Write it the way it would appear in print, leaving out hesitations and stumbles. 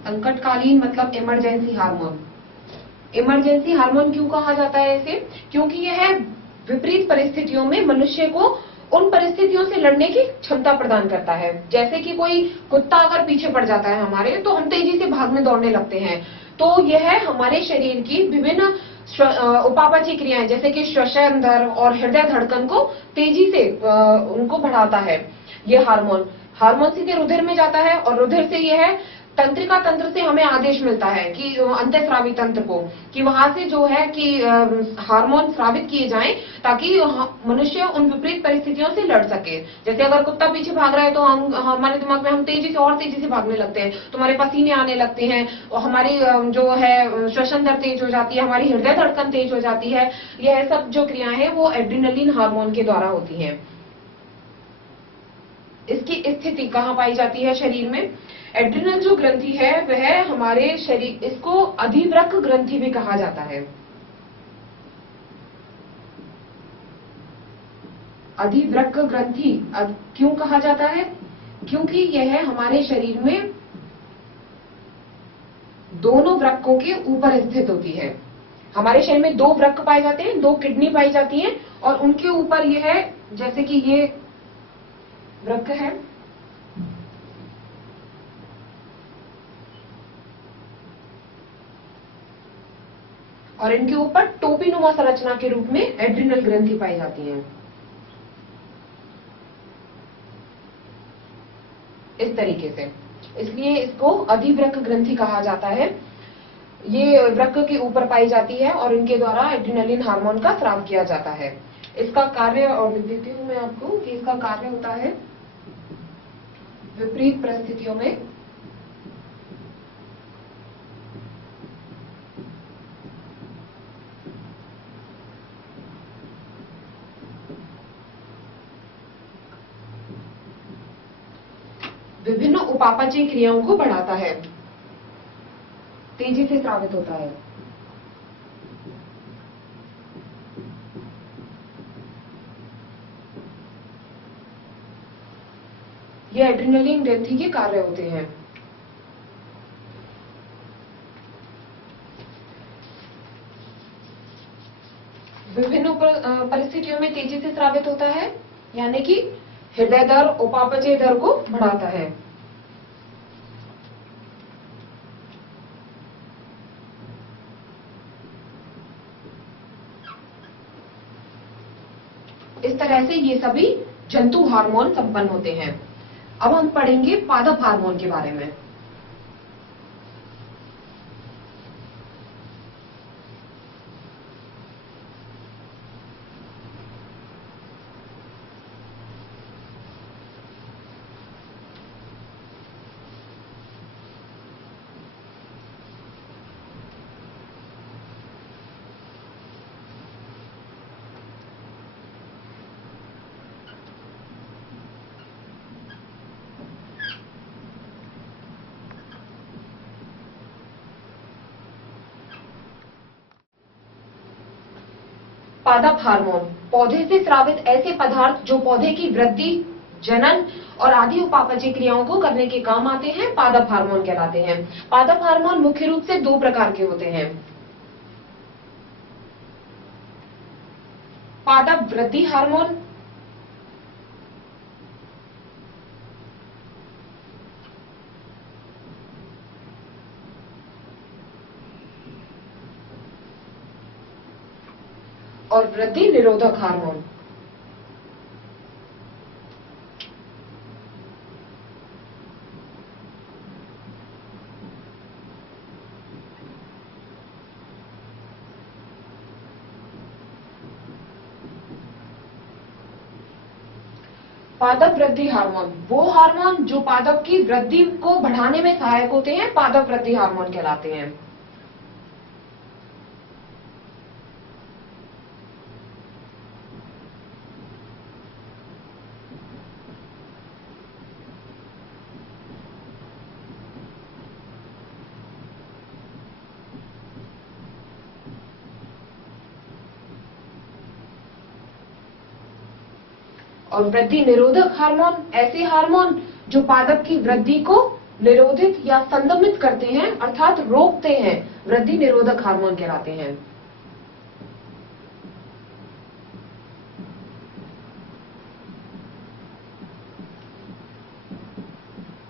संकटकालीन मतलब emergency hormone. Emergency hormone क्यों कहा जाता है इसे? क्योंकि यह विपरीत परिस्थितियों में मनुष्य को उन परिस्थितियों से लड़ने की क्षमता प्रदान करता है। जैसे कि कोई कुत्ता अगर पीछे पड़ जाता है हमारे, तो हम तेजी से भागने दौड़ने लगते हैं। तो यह हमारे शरीर की विभिन्न उपापचय क्रियाएं जैसे कि श्वसन दर और हृदय धड़कन को तेजी से उनको बढ़ाता है। ये हार्मोन सीधे रुधिर में जाता है और रुधिर से यह तंत्रिका तंत्र से हमें आदेश मिलता है कि अंतःस्रावी तंत्र को, कि वहां से जो है कि हार्मोन स्रावित किए जाएं ताकि मनुष्य उन विपरीत परिस्थितियों से लड़ सके। जैसे अगर कुत्ता पीछे भाग रहा है तो हमारे दिमाग में हम तेजी से और तेजी से भागने लगते हैं, तो हमारे पसीने आने लगते हैं और हमारी जो है श्वसन दर तेज हो जाती है, हमारी हृदय धड़कन तेज हो जाती है। यह सब जो क्रियाएं हैं वो एड्रेनलिन हार्मोन के द्वारा होती हैं। इसकी स्थिति कहाँ पाई जाती है शरीर में? एड्रिनल जो ग्रंथि है वह हमारे शरीर, इसको अधिवृक्क ग्रंथि भी कहा जाता है। अधिवृक्क ग्रंथि क्यों कहा जाता है? क्योंकि यह हमारे शरीर में दोनों वृक्कों के ऊपर स्थित होती है। हमारे शरीर में दो वृक्क पाए जाते हैं, दो किडनी पाई जाती हैं और उनके ऊपर यह, जैसे कि ये वृक्क है, और इनके ऊपर टोपीनुमा संरचना के रूप में एड्रिनल ग्रंथि पाई जाती हैं। इस तरीके से, इसलिए इसको अधिवृक्क ग्रंथि कहा जाता है। ये वृक्क के ऊपर पाई जाती है और इनके द्वारा एड्रिनलिन हार्मोन का स्राव किया जाता है। इसका कार्य और लिख देती हूं मैं आपको कि इसका कार्य होता है विपरीत परिस्थितियों में विभिन्न उपापचय क्रियाओं को बढ़ाता है, तेजी से स्रावित होता है। ये एड्रिनलिन ग्रंथि के कार्य होते हैं। विभिन्न परिस्थितियों में तेजी से स्रावित होता है, यानी कि हृदय दर, उपापचय दर को बढ़ाता है। इस तरह से ये सभी जंतु हार्मोन संपन्न होते हैं। अब हम पढ़ेंगे पादप हार्मोन के बारे में। पादप हार्मोन पौधे से स्रावित ऐसे पदार्थ जो पौधे की वृद्धि, जनन और आदि उपापचय क्रियाओं को करने के काम आते हैं, पादप हार्मोन कहलाते हैं। पादप हार्मोन मुख्य रूप से दो प्रकार के होते हैं। पादप वृद्धि हार्मोन और वृद्धि निरोधक हार्मोन। पादप वृद्धि हार्मोन वो हार्मोन जो पादप की वृद्धि को बढ़ाने में सहायक होते हैं, पादप वृद्धि हार्मोन कहलाते हैं। और वृद्धि निरोधक हार्मोन ऐसे हार्मोन जो पादप की वृद्धि को निरोधित या संदमित करते हैं अर्थात रोकते हैं, वृद्धि निरोधक हार्मोन कहलाते हैं।